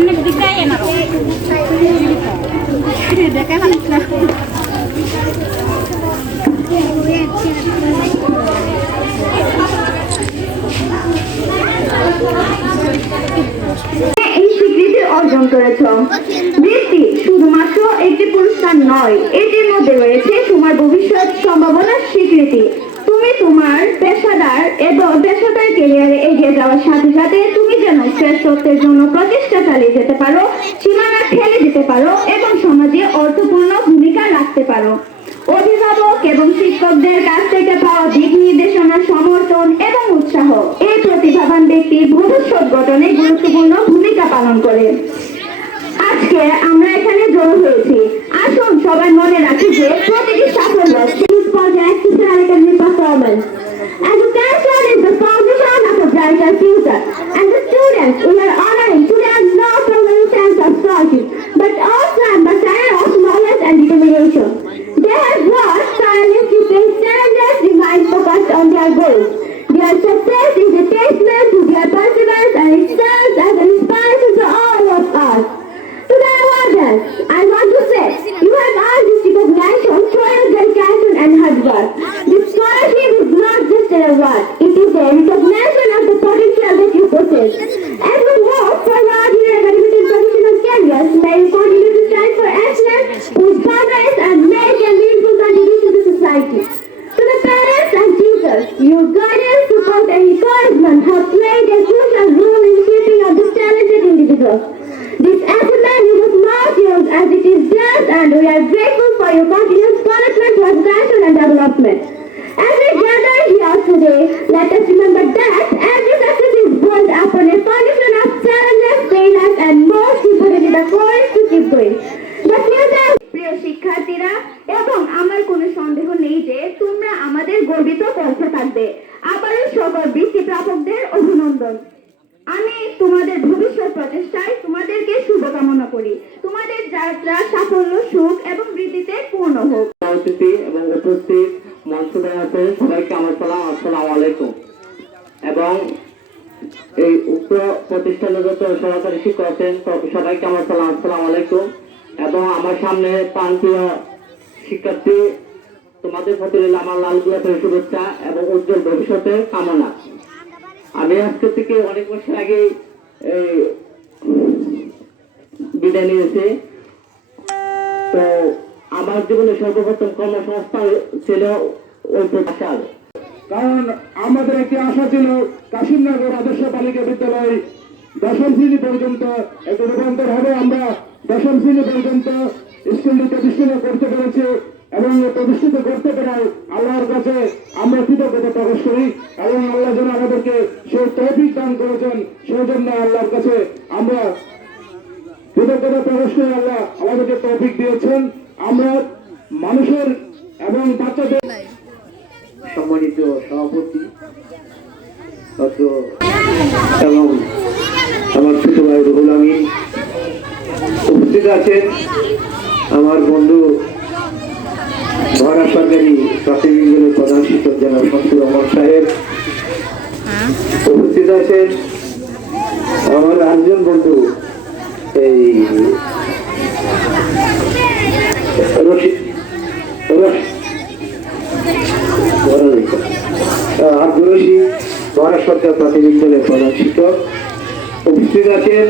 সামনের দিক দিয়ে না দেখে খালিস না এই স্বীকৃতি অর্জন করেছ। বৃত্তি শুধুমাত্র একটি পুরস্কার নয়, এটির মধ্যে রয়েছে তোমার ভবিষ্যৎ সম্ভাবনার স্বীকৃতি। তুমি তোমার পেশাদার ক্যারিয়ারে এগিয়ে যাওয়ার সাথে সাথে তুমি যেন শ্রেষ্ঠত্বের জন্য প্রচেষ্টা চালিয়ে যেতে পারো, সীমানা ঠেলে দিতে পারো এবং সমাজে অর্থপূর্ণ ভূমিকা রাখতে পারো। অভিভাবক এবং শিক্ষকদের কাছ থেকে পাওয়া দিক নির্দেশনা, সমর্থন এবং উৎসাহ এই প্রতিভাবান ব্যক্তির ভবিষ্যৎ গঠনে গুরুত্বপূর্ণ ভূমিকা পালন করে। আজকে আমরা এখানে জড়ো হয়েছি, আসুন সবাই মনে রাখি যে প্রতিটি সাফল্য performance. Education is the foundation of a brighter future, and the students we are honoring today have not only a sense of scholarship, but also a desire of knowledge and determination. They have worked tirelessly to face challenges, remain focused on their goals. Their success is a testament to their perseverance and it serves as an inspiration to all of us. To the awarders, I want to say, you have earned this recognition through your dedication and hard work. This scholarship is not just an award, it is a recognition of the potential that you possess. As we work forward in your academic and professional careers, may you continue to strive for excellence, push progress, and make a meaningful contribution to society. To the parents and teachers, your guidance, support, and encouragement have played a crucial role in shaping of this talented individuals. This achievement is not yours as it is theirs, and we are grateful for your continuous commitment to education and development. As we gather here today, let us remember that every success is built upon a foundation of challenges, failures, and most importantly, the courage to keep going. The future, প্রিয় শিক্ষার্থীরা, এবং আমার কোনো সন্দেহ নেই যে তোমরা আমাদের গর্বিত করতে থাকবে। আবারও সকল বৃত্তি প্রাপকদের অভিনন্দন। আমি তোমাদের ভবিষ্যৎ প্রচেষ্টায় তোমাদেরকে শুভকামনা করি। তোমাদের যাত্রা সাফল্য, সুখ এবং বৃদ্ধিতে পূর্ণ হোক। এবং উপস্থিত মঞ্চে সবাইকে আমার সালাম, আসসালামু আলাইকুম। এবং এই উক্ত প্রতিষ্ঠানে যত সহকারী শিক্ষক আছেন সবাইকে আমার সালাম, আসসালামু আলাইকুম। এবং আমার সামনে প্রান্তীয় শিক্ষার্থী, তোমাদের প্রতি আমার লাল গোলাপের শুভেচ্ছা এবং উজ্জ্বল ভবিষ্যতের কামনা। আমি আজকে থেকে অনেক বছর আগে বিদায় নিয়েছি। তো আমার জীবনে সর্বপ্রথম কর্মসংস্থান ছিল ওই প্রতিষ্ঠান। কারণ আমাদের একটি আশা ছিল কাশিমনগর আদর্শ বালিকা বিদ্যালয় দশম শ্রেণী পর্যন্ত একটু রূপান্তর হবে। আমরা দশম শ্রেণী পর্যন্ত স্কুলটি প্রতিষ্ঠিত করতে পেরেছি এবং প্রতিষ্ঠিত করতে পেরায় আল্লাহর কাছে আমরা কৃতজ্ঞতা প্রকাশ করি এবং আল্লাহ যেন আমাদেরকে সেই তৌফিক দান করেছেন, সেই জন্য আল্লাহর কাছে আমরা কৃতজ্ঞতা প্রকাশ করি। আল্লাহ আমাদেরকে তৌফিক দিয়েছেন। আমরা মানুষের এবং বাচ্চাদের সম্মানিত সভাপতি এবং আমার ছোট ভাই রুহুল আমিন, উপস্থিত আছেন আমার বন্ধু ভরা সরকারি প্রাথমিক বিদ্যালয়ের প্রধান শিক্ষক জনাব শামসুর রহমান সাহেব, উপস্থিত আছেন আমার আরেকজন বন্ধু এই আব্দুর রশিদ, ভরা সরকার প্রাথমিক বিদ্যালয়ের প্রধান শিক্ষক, উপস্থিত আছেন